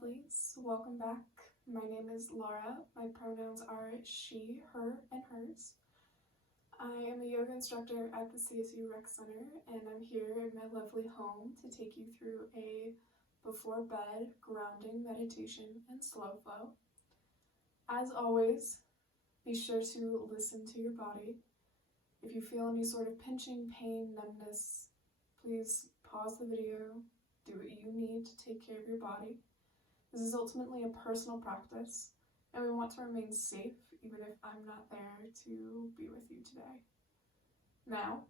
lovelies, welcome back. My name is Lara. My pronouns are she, her, and hers. I am a yoga instructor at the CSU Rec Center, and I'm here in my lovely home to take you through a before bed grounding meditation and slow flow. As always, be sure to listen to your body. If you feel any sort of pinching, pain, numbness, please pause the video, do what you need to take care of your body. This is ultimately a personal practice, and we want to remain safe even if I'm not there to be with you today. Now,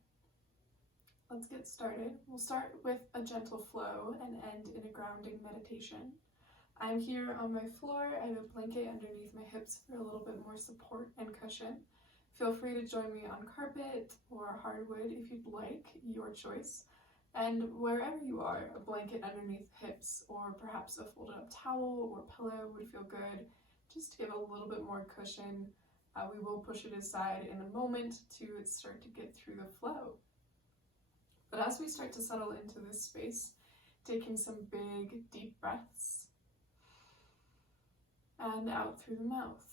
let's get started. We'll start with a gentle flow and end in a grounding meditation. I'm here on my floor. I have a blanket underneath my hips for a little bit more support and cushion. Feel free to join me on carpet or hardwood if you'd like, your choice. And wherever you are, a blanket underneath hips or perhaps a folded up towel or pillow would feel good, just to give a little bit more cushion. We will push it aside in a moment to start to get through the flow. But as we start to settle into this space, taking some big, deep breaths and out through the mouth.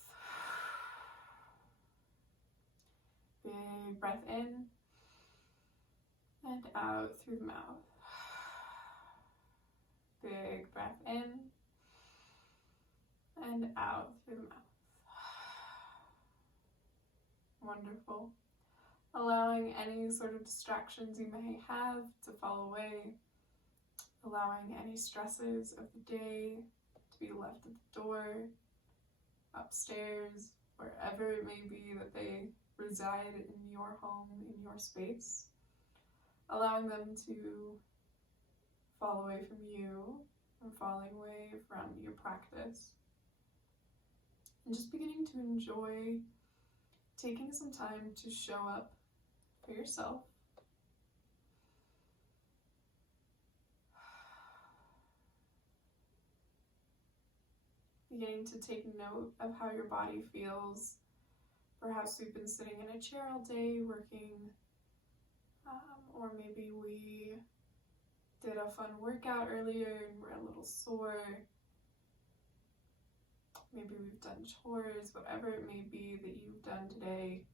Big breath in and out through the mouth. Big breath in and out through the mouth. Wonderful. Allowing any sort of distractions you may have to fall away. Allowing any stresses of the day to be left at the door, upstairs, wherever it may be that they reside in your home, in your space. Allowing them to fall away from you or falling away from your practice. And just beginning to enjoy taking some time to show up for yourself. Beginning to take note of how your body feels. Perhaps we've been sitting in a chair all day working, or maybe we did a fun workout earlier and we're a little sore. Maybe we've done chores, whatever it may be that you've done today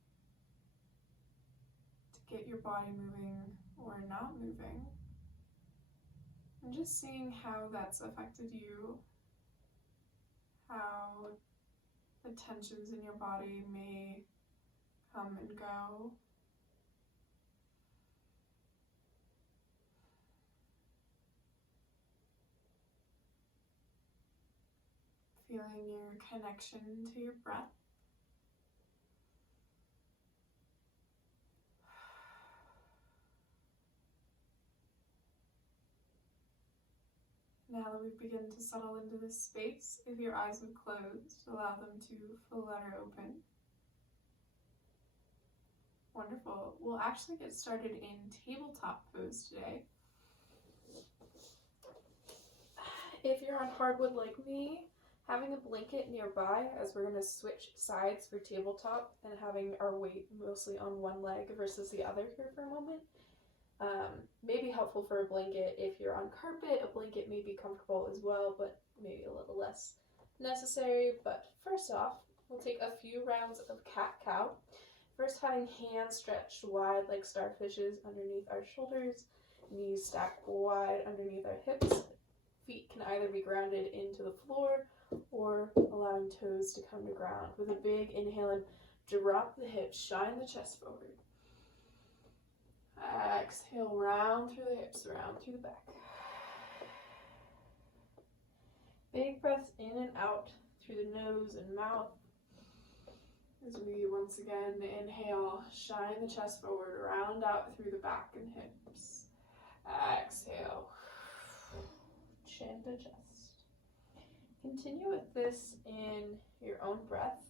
to get your body moving or not moving. And just seeing how that's affected you, how the tensions in your body may come and go. Feeling your connection to your breath. Now that we've begun to settle into this space, if your eyes have closed, allow them to flutter open. Wonderful. We'll actually get started in tabletop pose today. If you're on hardwood like me, having a blanket nearby as we're going to switch sides for tabletop and having our weight mostly on one leg versus the other here for a moment may be helpful for a blanket. If you're on carpet, a blanket may be comfortable as well, but maybe a little less necessary. But first off, we'll take a few rounds of cat-cow. First, having hands stretched wide like starfishes underneath our shoulders, knees stacked wide underneath our hips. Feet can either be grounded into the floor or allowing toes to come to ground. With a big inhale in, drop the hips, shine the chest forward. Exhale, round through the hips, round through the back. Big breaths in and out through the nose and mouth. As we once again inhale, shine the chest forward, round out through the back and hips. Exhale, chin to chest. Continue with this in your own breath.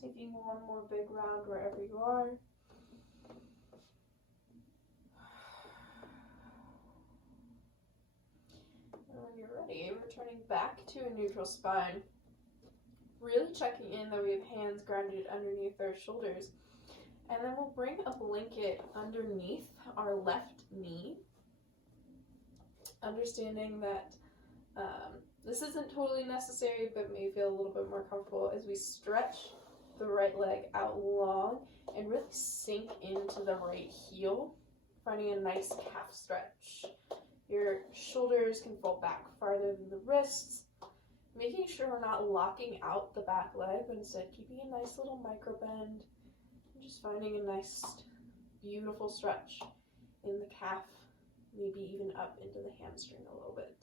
Taking one more big round wherever you are. And when you're ready, returning back to a neutral spine. Really checking in that we have hands grounded underneath our shoulders. And then we'll bring a blanket underneath our left knee, understanding that this isn't totally necessary, but may feel a little bit more comfortable as we stretch the right leg out long and really sink into the right heel, finding a nice calf stretch. Your shoulders can fold back farther than the wrists, making sure we're not locking out the back leg, but instead keeping a nice little micro bend and just finding a nice, beautiful stretch in the calf, maybe even up into the hamstring a little bit.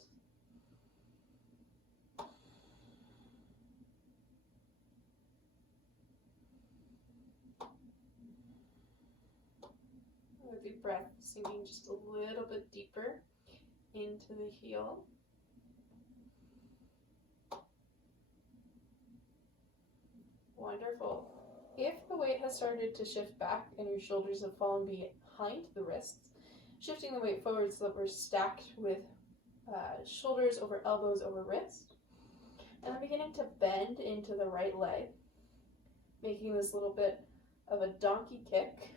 A deep breath, sinking just a little bit deeper into the heel. Wonderful. If the weight has started to shift back and your shoulders have fallen behind the wrists, shifting the weight forward so that we're stacked with shoulders over elbows over wrist. And then beginning to bend into the right leg, making this little bit of a donkey kick,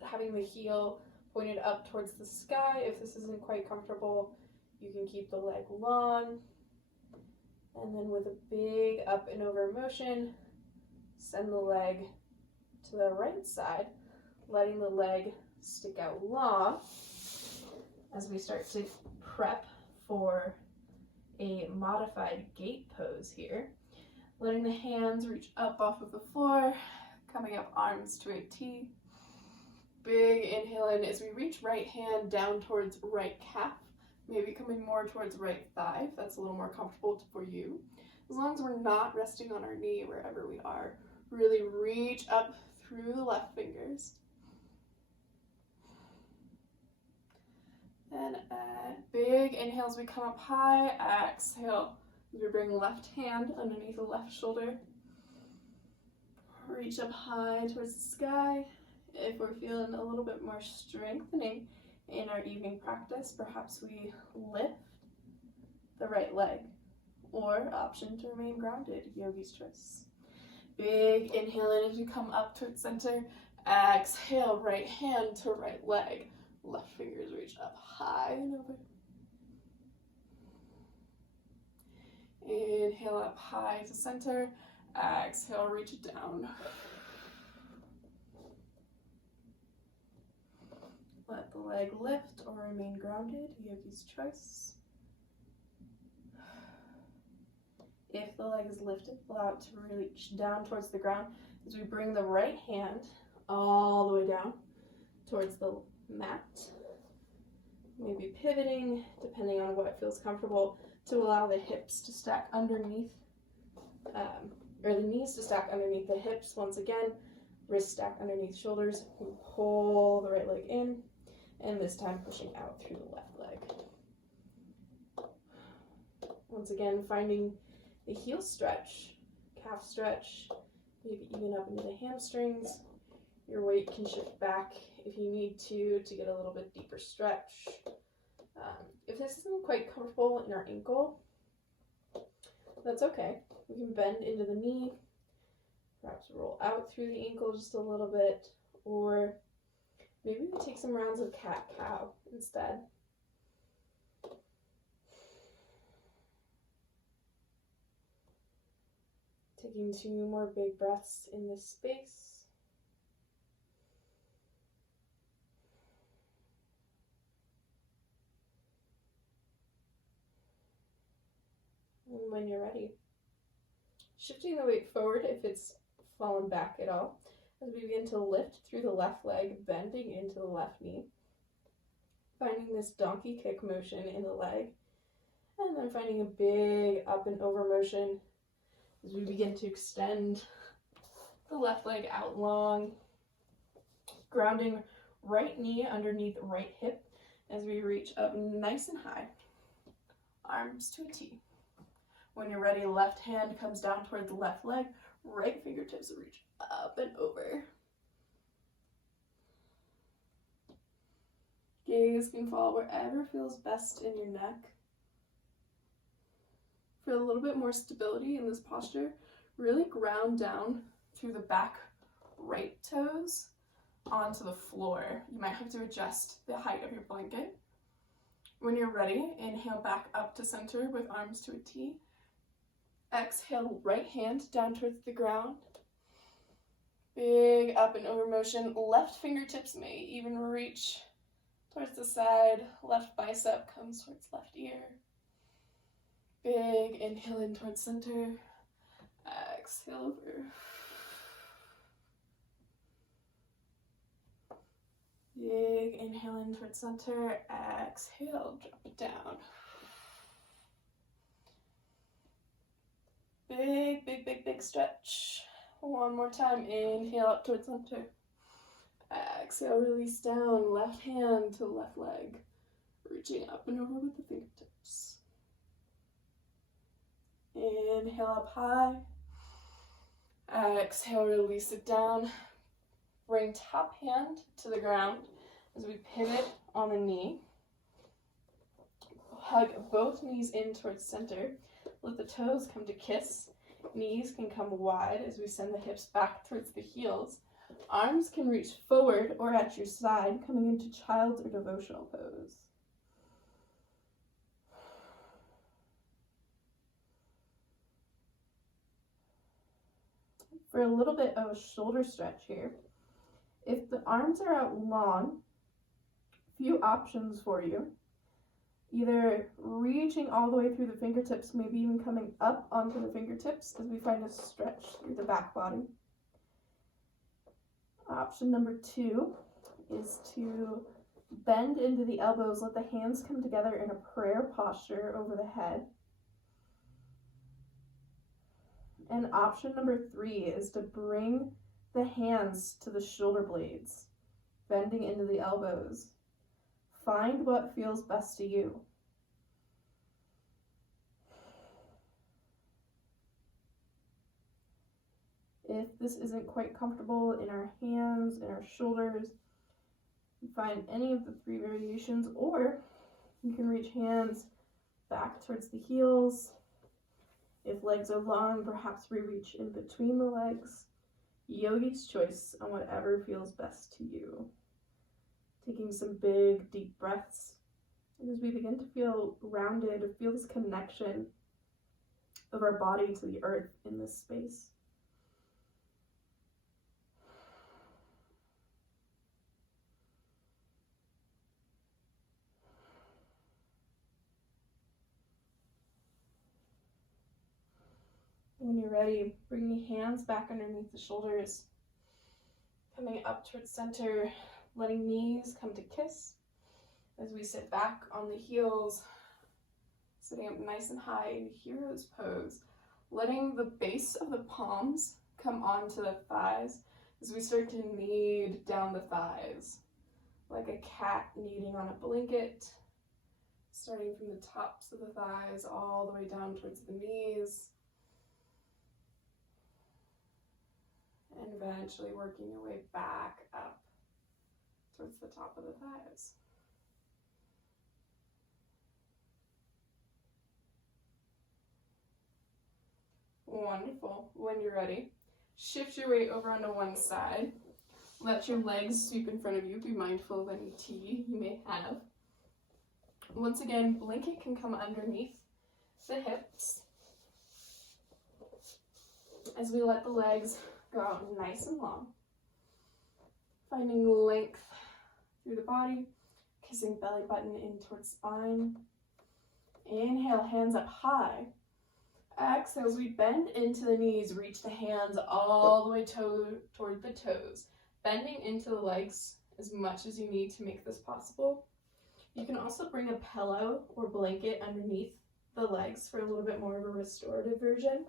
having the heel pointed up towards the sky. If this isn't quite comfortable, you can keep the leg long. And then with a big up and over motion, send the leg to the right side, letting the leg stick out long as we start to prep for a modified gate pose here. Letting the hands reach up off of the floor, coming up arms to a T. Big inhale in as we reach right hand down towards right calf, maybe coming more towards right thigh if that's a little more comfortable for you. As long as we're not resting on our knee wherever we are, really reach up through the left fingers. And big inhale as we come up high, exhale as we bring left hand underneath the left shoulder. Reach up high towards the sky. If we're feeling a little bit more strengthening in our evening practice, perhaps we lift the right leg, or option to remain grounded, yogi's choice. Big inhale in as you come up towards center. Exhale, right hand to right leg. Left fingers reach up high and over. Inhale up high to center. Exhale, reach it down. Let the leg lift or remain grounded, yogi's choice. If the leg is lifted, allow it to reach down towards the ground as we bring the right hand all the way down towards the mat. Maybe pivoting, depending on what feels comfortable, to allow the hips to stack underneath, or the knees to stack underneath the hips. Once again, wrists stack underneath shoulders. We pull the right leg in, and this time pushing out through the left leg. Once again, finding the heel stretch, calf stretch, maybe even up into the hamstrings. Your weight can shift back if you need to get a little bit deeper stretch. If this isn't quite comfortable in our ankle, that's okay. We can bend into the knee, perhaps roll out through the ankle just a little bit, or maybe we take some rounds of cat-cow instead. Taking 2 more big breaths in this space. And when you're ready, shifting the weight forward if it's fallen back at all, as we begin to lift through the left leg, bending into the left knee, finding this donkey kick motion in the leg, and then finding a big up and over motion as we begin to extend the left leg out long, grounding right knee underneath right hip as we reach up nice and high, arms to a T. When you're ready, left hand comes down toward the left leg, right fingertips reach up and over. Gaze can fall wherever feels best in your neck. For a little bit more stability in this posture, really ground down through the back right toes onto the floor. You might have to adjust the height of your blanket. When you're ready, inhale back up to center with arms to a T. Exhale, right hand down towards the ground. Big up and over motion. Left fingertips may even reach towards the side. Left bicep comes towards left ear. Big inhale in towards center. Exhale over. Big inhale in towards center. Exhale, drop it down. Big, big, big, big stretch. One more time. Inhale up towards center. Exhale, release down. Left hand to left leg. Reaching up and over with the fingertips. Inhale up high. Exhale, release it down. Bring top hand to the ground as we pivot on the knee. Hug both knees in towards center. Let the toes come to kiss. Knees can come wide as we send the hips back towards the heels. Arms can reach forward or at your side, coming into child's or devotional pose. For a little bit of a shoulder stretch here. If the arms are out long, few options for you. Either reaching all the way through the fingertips, maybe even coming up onto the fingertips as we find a stretch through the back body. Option number 2 is to bend into the elbows, let the hands come together in a prayer posture over the head. And option number 3 is to bring the hands to the shoulder blades, bending into the elbows. Find what feels best to you. If this isn't quite comfortable in our hands, in our shoulders, find any of the 3 variations, or you can reach hands back towards the heels. If legs are long, perhaps we reach in between the legs. Yogi's choice on whatever feels best to you. Taking some big, deep breaths. And as we begin to feel rounded, feel this connection of our body to the earth in this space. When you're ready, bring the hands back underneath the shoulders, coming up towards center, letting knees come to kiss as we sit back on the heels, sitting up nice and high in hero's pose, letting the base of the palms come onto the thighs as we start to knead down the thighs, like a cat kneading on a blanket, starting from the tops of the thighs all the way down towards the knees, and eventually working your way back up towards the top of the thighs. Wonderful. When you're ready, shift your weight over onto one side. Let your legs sweep in front of you. Be mindful of any tea you may have. Once again, blanket can come underneath the hips as we let the legs go out nice and long. Finding length through the body, kissing belly button in towards spine. Inhale, hands up high. Exhale, as we bend into the knees, reach the hands all the way toward the toes, bending into the legs as much as you need to make this possible. You can also bring a pillow or blanket underneath the legs for a little bit more of a restorative version,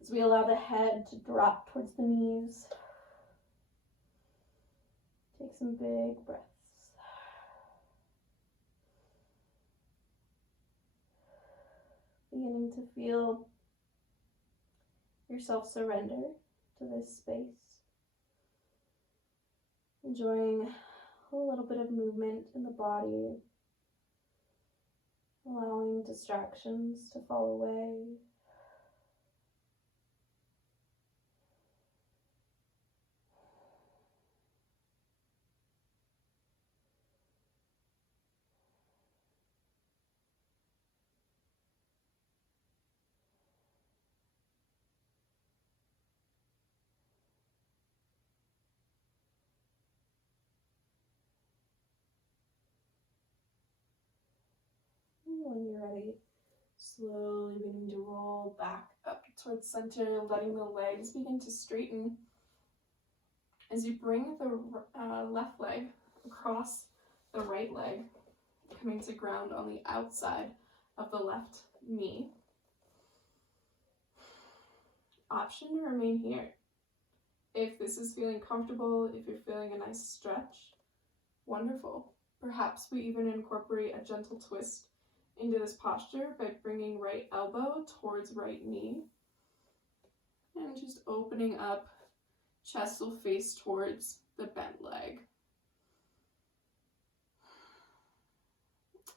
as we allow the head to drop towards the knees. Take some big breaths. Beginning to feel yourself surrender to this space. Enjoying a little bit of movement in the body. allowing distractions to fall away. When you're ready, slowly beginning to roll back up towards center, letting the legs begin to straighten. As you bring the left leg across the right leg, coming to ground on the outside of the left knee. Option to remain here. If this is feeling comfortable, if you're feeling a nice stretch, wonderful. Perhaps we even incorporate a gentle twist into this posture by bringing right elbow towards right knee and just opening up, chest will face towards the bent leg.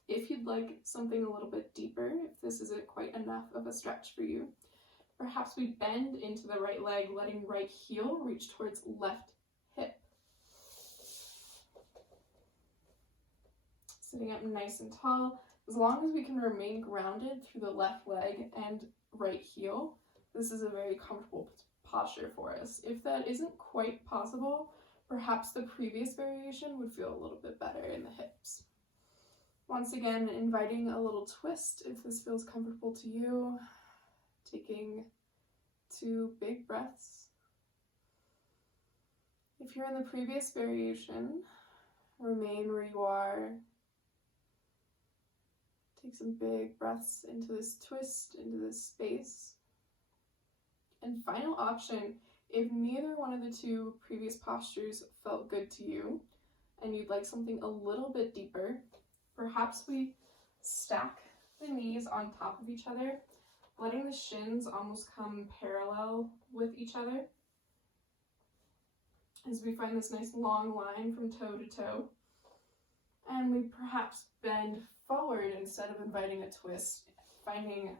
If you'd like something a little bit deeper, if this isn't quite enough of a stretch for you, perhaps we bend into the right leg, letting right heel reach towards left hip. Sitting up nice and tall. As long as we can remain grounded through the left leg and right heel, this is a very comfortable posture for us. If that isn't quite possible, perhaps the previous variation would feel a little bit better in the hips. Once again, inviting a little twist if this feels comfortable to you. Taking 2 big breaths. If you're in the previous variation, remain where you are. Take some big breaths into this twist, into this space. And final option, if neither one of the 2 previous postures felt good to you, and you'd like something a little bit deeper, perhaps we stack the knees on top of each other, letting the shins almost come parallel with each other as we find this nice long line from toe to toe. And we perhaps bend forward instead of inviting a twist, finding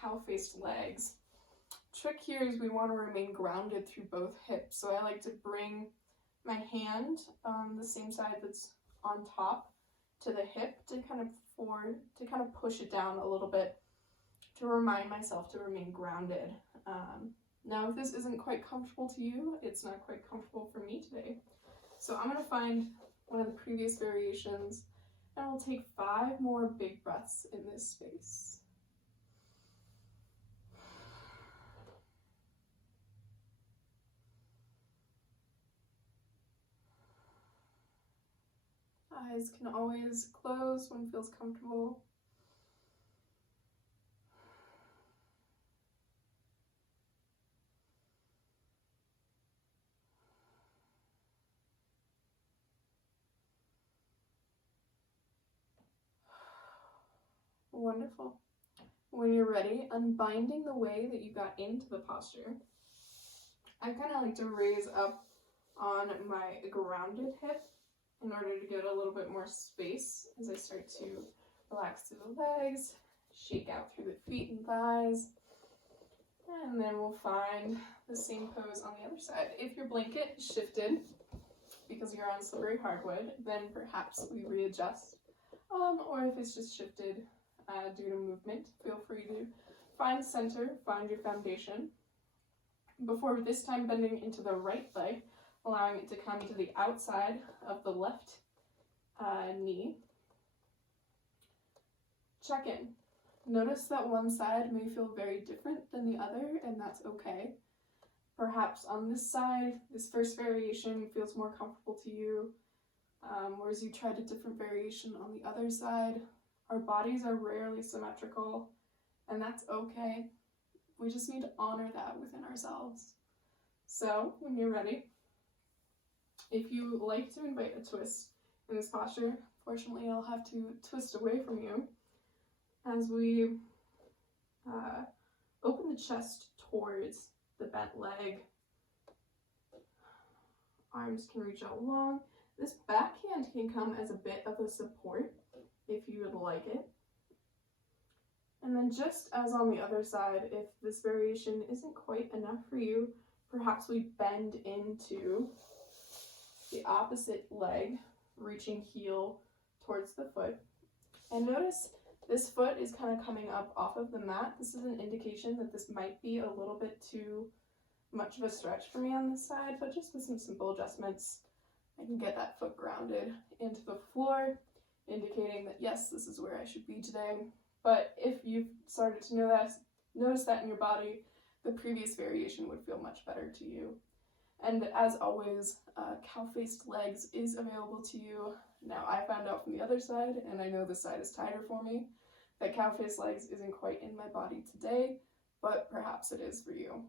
cow-faced legs. Trick here is we want to remain grounded through both hips. So I like to bring my hand on the same side that's on top to the hip to kind of push it down a little bit to remind myself to remain grounded. Now, if this isn't quite comfortable to you, it's not quite comfortable for me today. So I'm going to find one of the previous variations, and we'll take 5 more big breaths in this space. Eyes can always close when it feels comfortable. Wonderful. When you're ready, unbinding the way that you got into the posture. I kind of like to raise up on my grounded hip in order to get a little bit more space as I start to relax through the legs, shake out through the feet and thighs, and then we'll find the same pose on the other side. If your blanket shifted because you're on slippery hardwood, then perhaps we readjust, or if it's just shifted due to movement, feel free to find center, find your foundation. Before this time bending into the right leg, allowing it to come to the outside of the left knee. Check in. Notice that one side may feel very different than the other, and that's okay. Perhaps on this side, this first variation feels more comfortable to you, whereas you tried a different variation on the other side. Our bodies are rarely symmetrical, and that's okay. We just need to honor that within ourselves. So, when you're ready, if you like to invite a twist in this posture, fortunately I'll have to twist away from you as we open the chest towards the bent leg. Arms can reach out long. This backhand can come as a bit of a support if you would like it. And then just as on the other side, if this variation isn't quite enough for you, perhaps we bend into the opposite leg, reaching heel towards the foot. And notice this foot is kind of coming up off of the mat. This is an indication that this might be a little bit too much of a stretch for me on this side, but just with some simple adjustments, I can get that foot grounded into the floor, indicating that yes, this is where I should be today. But if you've started to notice that in your body, the previous variation would feel much better to you. And as always, cow-faced legs is available to you. Now, I found out from the other side, and I know this side is tighter for me, that cow-faced legs isn't quite in my body today, but perhaps it is for you.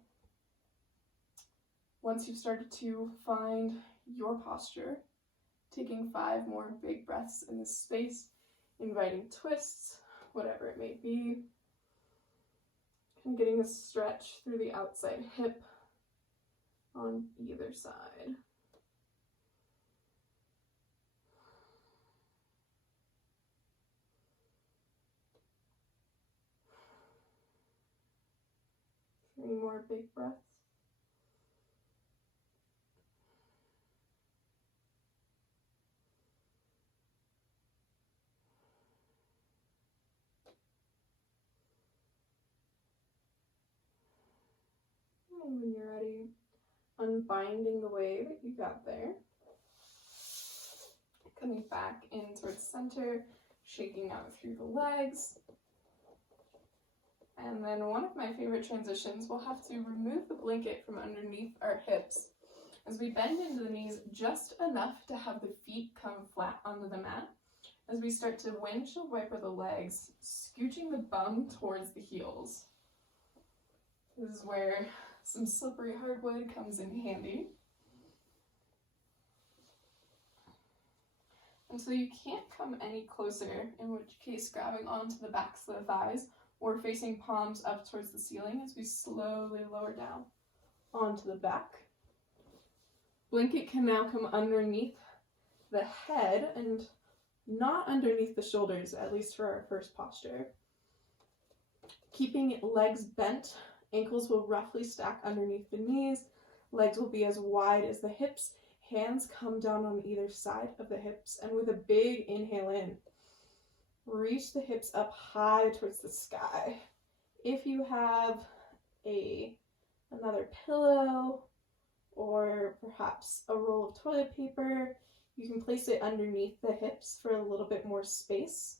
Once you've started to find your posture, taking 5 more big breaths in this space, inviting twists, whatever it may be, and getting a stretch through the outside hip on either side. Three more big breaths. And when you're ready, unbinding the way that you got there. Coming back in towards center, shaking out through the legs. And then one of my favorite transitions, we'll have to remove the blanket from underneath our hips as we bend into the knees just enough to have the feet come flat onto the mat. As we start to windshield wiper the legs, scooching the bum towards the heels. This is where some slippery hardwood comes in handy. Until you can't come any closer, in which case grabbing onto the backs of the thighs or facing palms up towards the ceiling as we slowly lower down onto the back. Blanket can now come underneath the head and not underneath the shoulders, at least for our first posture. Keeping legs bent, ankles will roughly stack underneath the knees, legs will be as wide as the hips, hands come down on either side of the hips, and with a big inhale in, reach the hips up high towards the sky. If you have another pillow or perhaps a roll of toilet paper, you can place it underneath the hips for a little bit more space.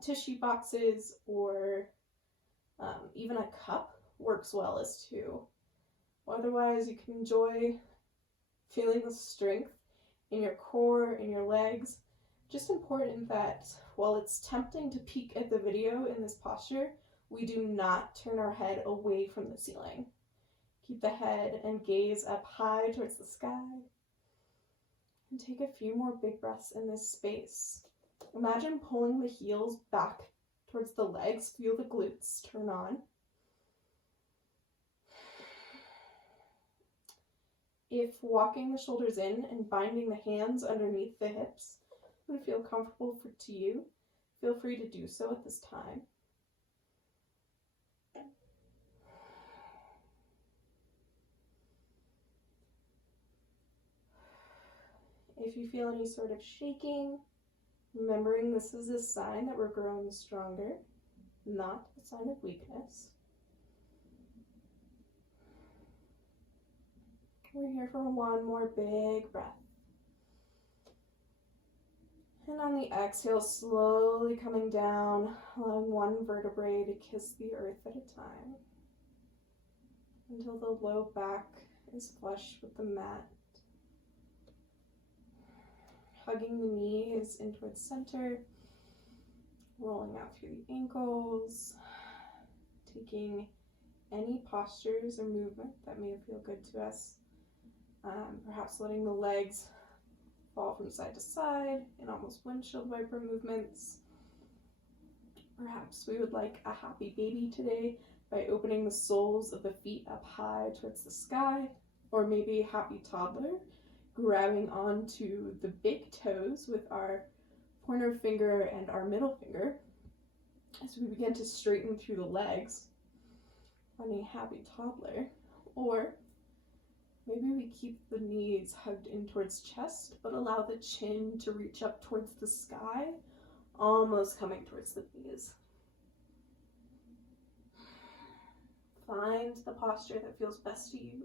Tissue boxes or even a cup works well as too. Otherwise, you can enjoy feeling the strength in your core, in your legs. Just important that while it's tempting to peek at the video in this posture, we do not turn our head away from the ceiling. Keep the head and gaze up high towards the sky. And take a few more big breaths in this space. Imagine pulling the heels back towards the legs. Feel the glutes turn on. If walking the shoulders in and binding the hands underneath the hips would feel comfortable to you, feel free to do so at this time. If you feel any sort of shaking, remembering this is a sign that we're growing stronger, not a sign of weakness. We're here for one more big breath. And on the exhale, slowly coming down, allowing one vertebrae to kiss the earth at a time until the low back is flush with the mat. Hugging the knees in towards center, rolling out through the ankles, taking any postures or movement that may feel good to us. Perhaps letting the legs fall from side to side in almost windshield wiper movements. Perhaps we would like a happy baby today by opening the soles of the feet up high towards the sky, or maybe a happy toddler, grabbing onto the big toes with our pointer finger and our middle finger, as we begin to straighten through the legs, finding a happy toddler. Or maybe we keep the knees hugged in towards chest, but allow the chin to reach up towards the sky, almost coming towards the knees. Find the posture that feels best to you.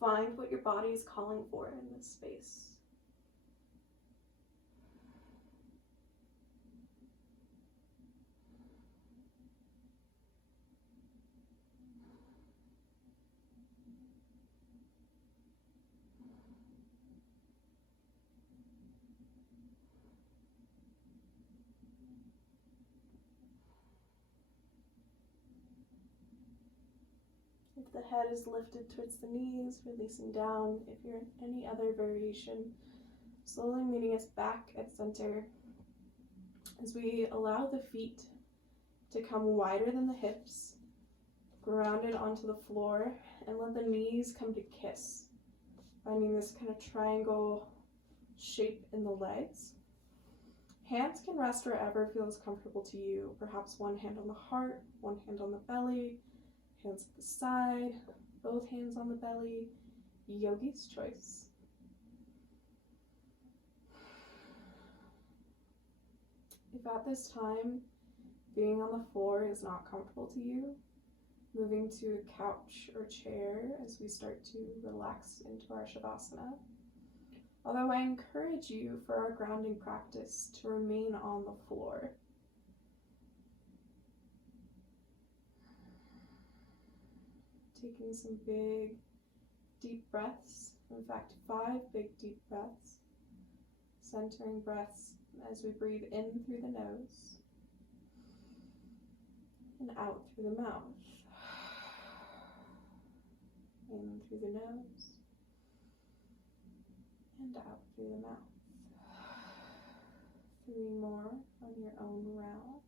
Find what your body is calling for in this space. If the head is lifted towards the knees, releasing down. If you're in any other variation, slowly meeting us back at center as we allow the feet to come wider than the hips, grounded onto the floor, and let the knees come to kiss, finding this kind of triangle shape in the legs. Hands can rest wherever feels comfortable to you, perhaps one hand on the heart, one hand on the belly, hands at the side, both hands on the belly, yogi's choice. If at this time being on the floor is not comfortable to you, moving to a couch or chair as we start to relax into our Shavasana. Although I encourage you for our grounding practice to remain on the floor. Taking some big, deep breaths. In fact, 5 big, deep breaths. Centering breaths as we breathe in through the nose and out through the mouth. In through the nose and out through the mouth. 3 more on your own round.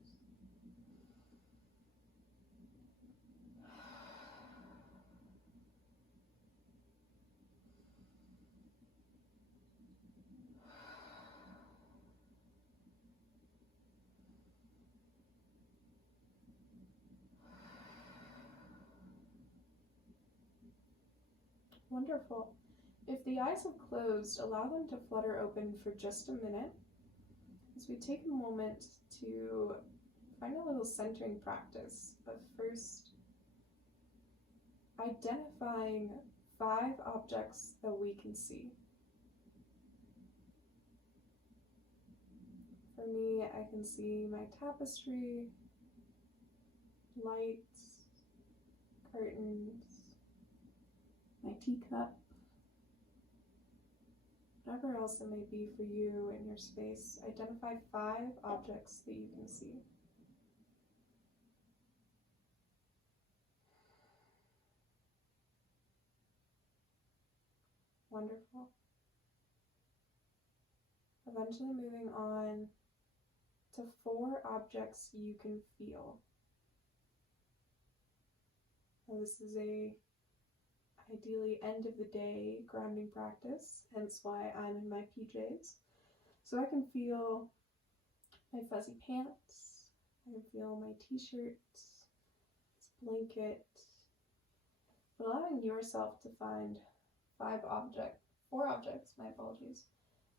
Wonderful. If the eyes have closed, allow them to flutter open for just a minute as we take a moment to find a little centering practice of first identifying 5 objects that we can see. For me, I can see my tapestry, lights, curtains, my teacup, whatever else it may be for you in your space. Identify 5 objects that you can see. Wonderful. Eventually moving on to 4 objects you can feel. Now this is a ideally end of the day grounding practice, hence why I'm in my PJs. So I can feel my fuzzy pants, I can feel my t-shirt, this blanket, but allowing yourself to find 4 objects, my apologies,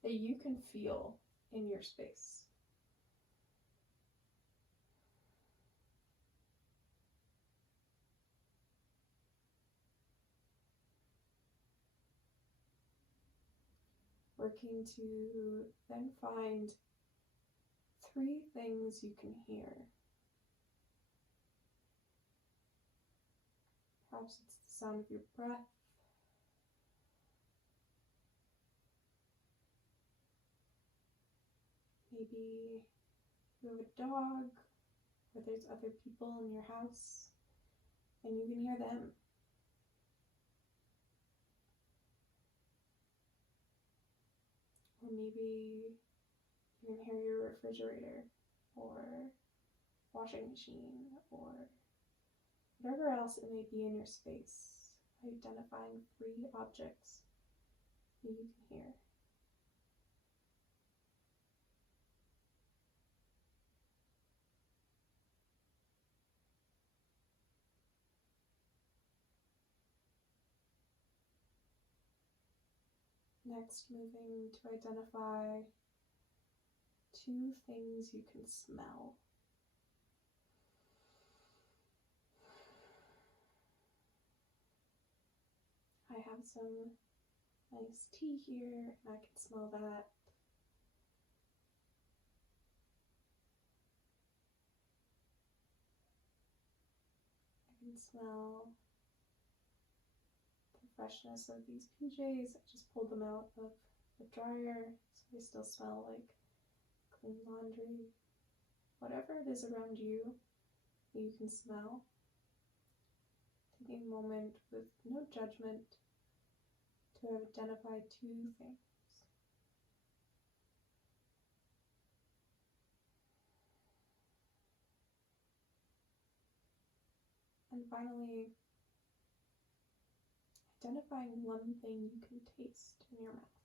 that you can feel in your space. Working to then find 3 things you can hear. Perhaps it's the sound of your breath, maybe you have a dog, or there's other people in your house, and you can hear them. Or maybe you can hear your refrigerator, or washing machine, or whatever else it may be in your space. Identifying 3 objects that you can hear. Next, moving to identify 2 things you can smell. I have some nice tea here, and I can smell that. I can smell the freshness of these PJs. I just pulled them out of the dryer, so they still smell like clean laundry. Whatever it is around you that you can smell, taking a moment with no judgment to identify 2 things. And finally, identifying 1 thing you can taste in your mouth.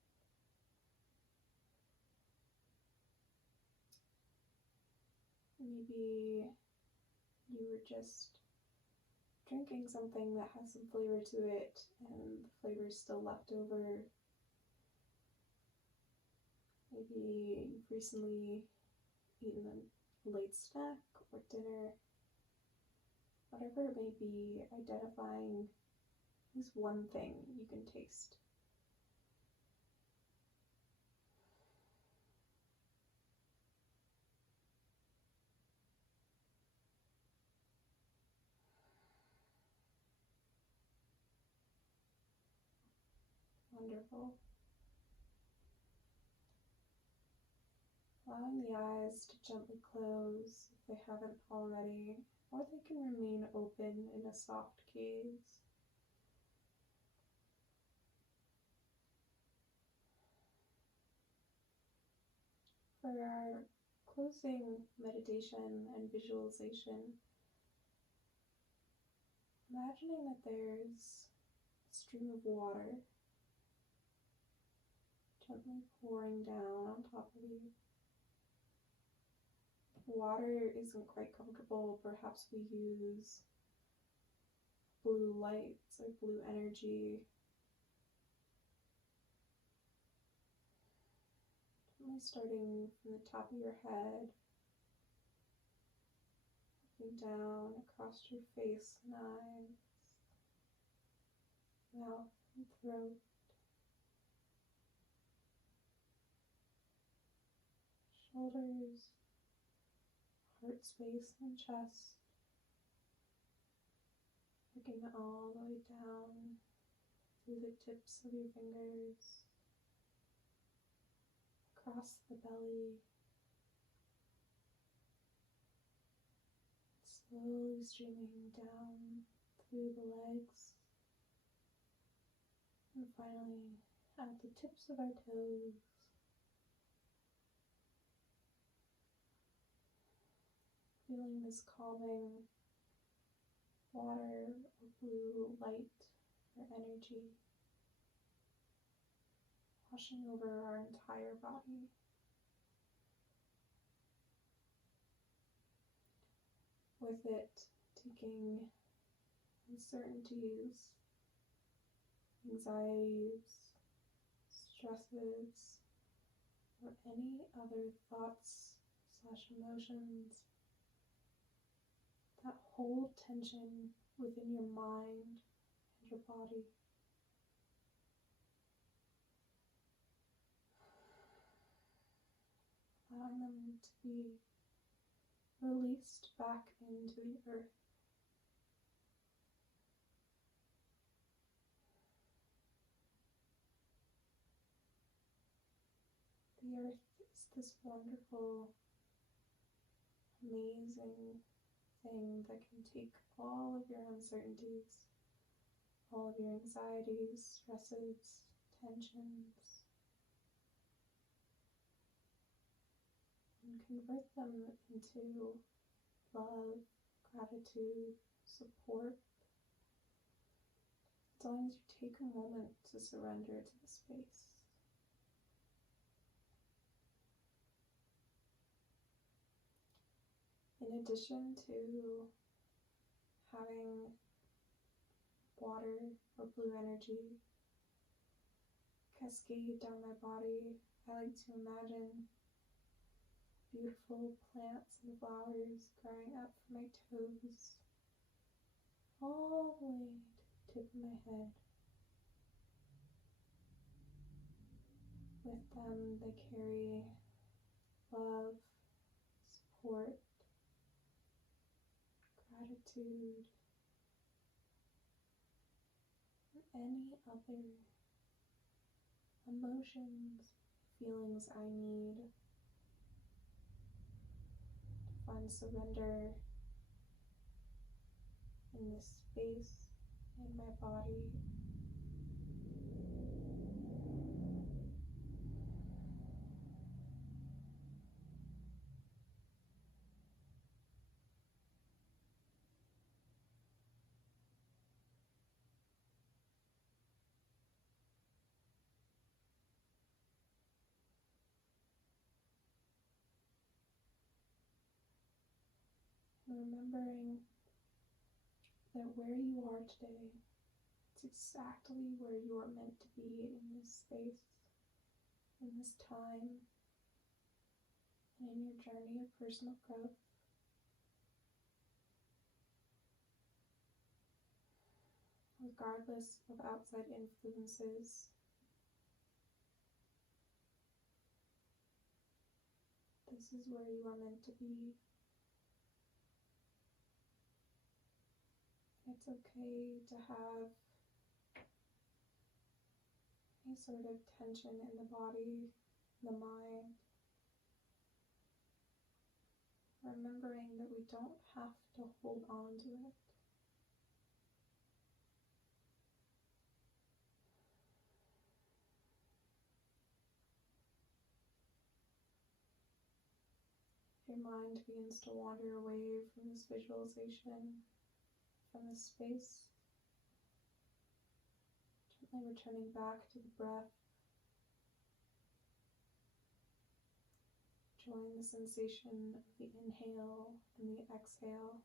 Maybe you were just drinking something that has some flavor to it and the flavor is still left over. Maybe you've recently eaten a late snack or dinner. Whatever it may be, identifying at least 1 thing you can taste. Wonderful. Allowing the eyes to gently close if they haven't already, or they can remain open in a soft gaze. For our closing meditation and visualization, imagining that there's a stream of water gently pouring down on top of you. Water isn't quite comfortable. Perhaps we use blue lights or blue energy. Gently starting from the top of your head, looking down across your face and eyes, mouth and throat, shoulders, heart space and chest, looking all the way down through the tips of your fingers, across the belly, slowly streaming down through the legs, and finally at the tips of our toes. Feeling this calming water or blue light or energy washing over our entire body. With it, taking uncertainties, anxieties, stresses, or any other thoughts/emotions that hold tension within your mind and your body. Allowing them to be released back into the earth. The earth is this wonderful, amazing thing that can take all of your uncertainties, all of your anxieties, stresses, tensions, and convert them into love, gratitude, support, as long as you take a moment to surrender to the space. In addition to having water or blue energy cascade down my body. I like to imagine beautiful plants and flowers growing up from my toes all the way to the tip of my head. With them, they carry love, support, gratitude, or any other emotions, feelings I need to find surrender in this space in my body. Remembering that where you are today, it's exactly where you are meant to be in this space, in this time, and in your journey of personal growth. Regardless of outside influences, this is where you are meant to be. It's okay to have any sort of tension in the body, the mind. Remembering that we don't have to hold on to it. Your mind begins to wander away from this visualization, from this space, gently returning back to the breath, enjoying the sensation of the inhale and the exhale,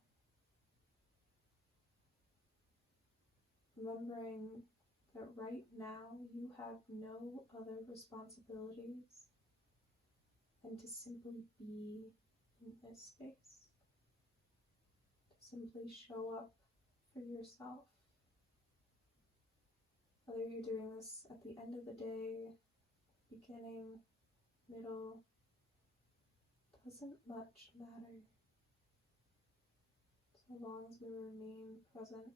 remembering that right now you have no other responsibilities than to simply be in this space, to simply show up for yourself. Whether you're doing this at the end of the day, beginning, middle, doesn't much matter, so long as we remain present.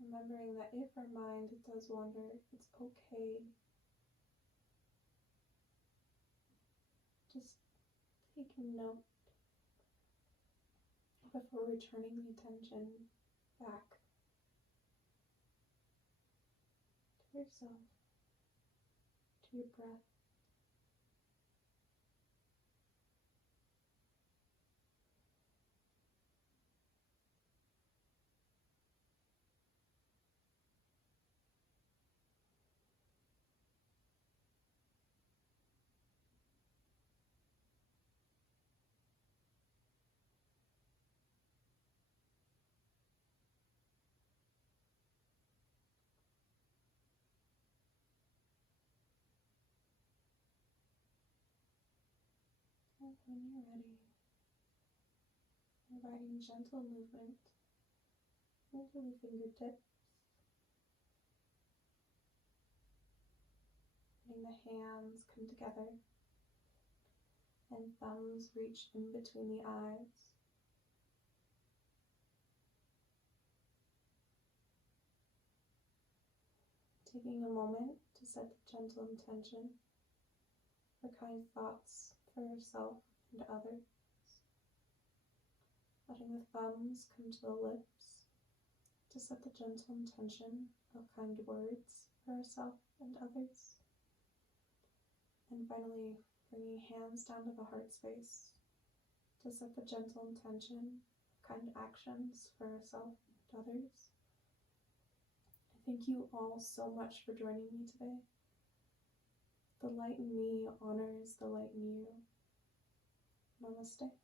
Remembering that if our mind does wander, it's okay. Just taking note before returning the attention back to yourself, to your breath. And when you're ready, inviting gentle movement into the fingertips, letting the hands come together and thumbs reach in between the eyes. Taking a moment to set the gentle intention for kind thoughts for yourself and others. Letting the thumbs come to the lips to set the gentle intention of kind words for yourself and others. And finally, bringing hands down to the heart space to set the gentle intention of kind actions for yourself and others. Thank you all so much for joining me today. The light in me honors the light in you. Namaste.